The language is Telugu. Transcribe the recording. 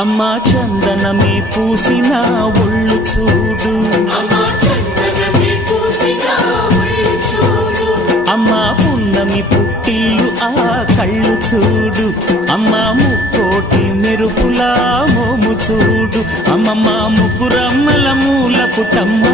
అమ్మా చందనమే పూసిన ఒళ్ళు చూడు, అమ్మా పున్నమి పుట్టిల్లు ఆ కళ్ళు చూడు, అమ్మా ముక్కోటి మెరుపులా మోము చూడు, అమ్మమ్మ ముగ్గురమ్మల మూల పుటమ్మ.